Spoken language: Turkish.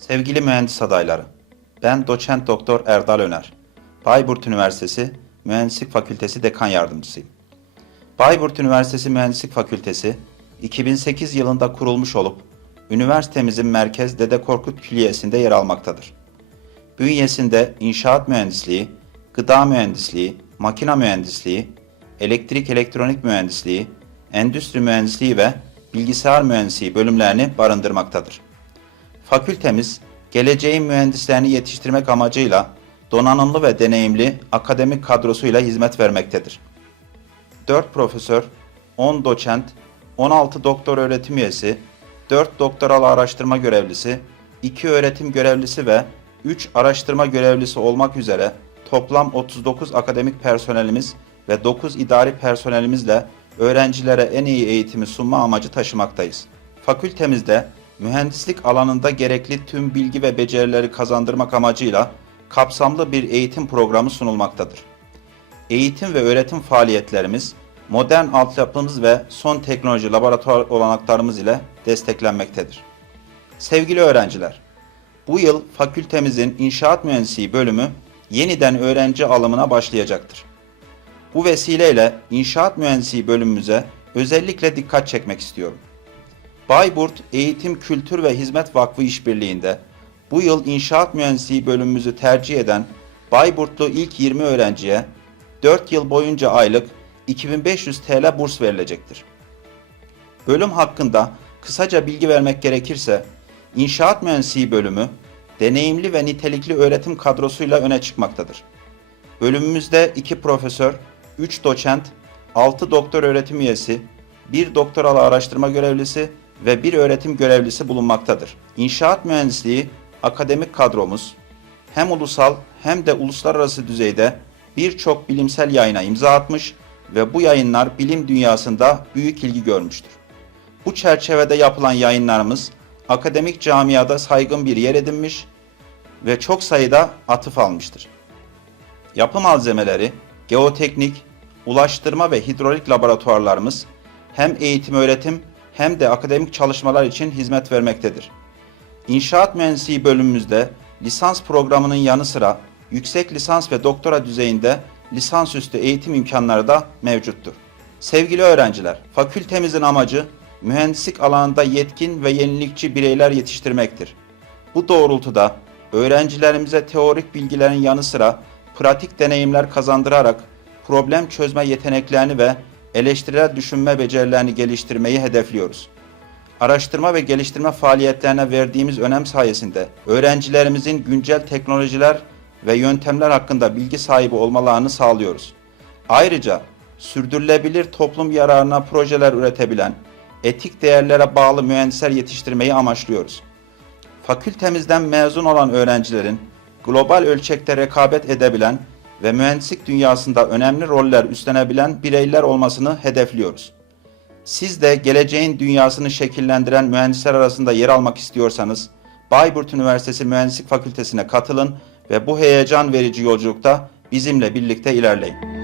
Sevgili mühendis adayları, ben doçent doktor Erdal Öner. Bayburt Üniversitesi Mühendislik Fakültesi Dekan Yardımcısıyım. Bayburt Üniversitesi Mühendislik Fakültesi 2008 yılında kurulmuş olup üniversitemizin merkez Dede Korkut Külliyesi'nde yer almaktadır. Bünyesinde inşaat mühendisliği, gıda mühendisliği, makina mühendisliği, elektrik elektronik mühendisliği, endüstri mühendisliği ve bilgisayar mühendisliği bölümlerini barındırmaktadır. Fakültemiz, geleceğin mühendislerini yetiştirmek amacıyla donanımlı ve deneyimli akademik kadrosuyla hizmet vermektedir. 4 profesör, 10 doçent, 16 doktor öğretim üyesi, 4 doktoral araştırma görevlisi, 2 öğretim görevlisi ve 3 araştırma görevlisi olmak üzere toplam 39 akademik personelimiz ve 9 idari personelimizle öğrencilere en iyi eğitimi sunma amacı taşımaktayız. Fakültemizde mühendislik alanında gerekli tüm bilgi ve becerileri kazandırmak amacıyla kapsamlı bir eğitim programı sunulmaktadır. Eğitim ve öğretim faaliyetlerimiz modern altyapımız ve son teknoloji laboratuvar olanaklarımız ile desteklenmektedir. Sevgili öğrenciler, bu yıl fakültemizin İnşaat Mühendisliği bölümü yeniden öğrenci alımına başlayacaktır. Bu vesileyle İnşaat Mühendisliği bölümümüze özellikle dikkat çekmek istiyorum. Bayburt Eğitim Kültür ve Hizmet Vakfı işbirliğinde bu yıl İnşaat Mühendisliği bölümümüzü tercih eden Bayburtlu ilk 20 öğrenciye 4 yıl boyunca aylık 2500 TL burs verilecektir. Bölüm hakkında kısaca bilgi vermek gerekirse, İnşaat Mühendisliği bölümü deneyimli ve nitelikli öğretim kadrosuyla öne çıkmaktadır. Bölümümüzde 2 profesör, 3 doçent, 6 doktor öğretim üyesi, 1 doktoral araştırma görevlisi ve 1 öğretim görevlisi bulunmaktadır. İnşaat mühendisliği akademik kadromuz hem ulusal hem de uluslararası düzeyde birçok bilimsel yayına imza atmış ve bu yayınlar bilim dünyasında büyük ilgi görmüştür. Bu çerçevede yapılan yayınlarımız akademik camiada saygın bir yer edinmiş ve çok sayıda atıf almıştır. Yapı malzemeleri, geoteknik, ulaştırma ve hidrolik laboratuvarlarımız hem eğitim öğretim hem de akademik çalışmalar için hizmet vermektedir. İnşaat Mühendisliği bölümümüzde lisans programının yanı sıra yüksek lisans ve doktora düzeyinde lisansüstü eğitim imkanları da mevcuttur. Sevgili öğrenciler, fakültemizin amacı mühendislik alanında yetkin ve yenilikçi bireyler yetiştirmektir. Bu doğrultuda öğrencilerimize teorik bilgilerin yanı sıra pratik deneyimler kazandırarak problem çözme yeteneklerini ve eleştirel düşünme becerilerini geliştirmeyi hedefliyoruz. Araştırma ve geliştirme faaliyetlerine verdiğimiz önem sayesinde öğrencilerimizin güncel teknolojiler ve yöntemler hakkında bilgi sahibi olmalarını sağlıyoruz. Ayrıca sürdürülebilir toplum yararına projeler üretebilen, etik değerlere bağlı mühendisler yetiştirmeyi amaçlıyoruz. Fakültemizden mezun olan öğrencilerin global ölçekte rekabet edebilen ve mühendislik dünyasında önemli roller üstlenebilen bireyler olmasını hedefliyoruz. Siz de geleceğin dünyasını şekillendiren mühendisler arasında yer almak istiyorsanız Bayburt Üniversitesi Mühendislik Fakültesine katılın ve bu heyecan verici yolculukta bizimle birlikte ilerleyin.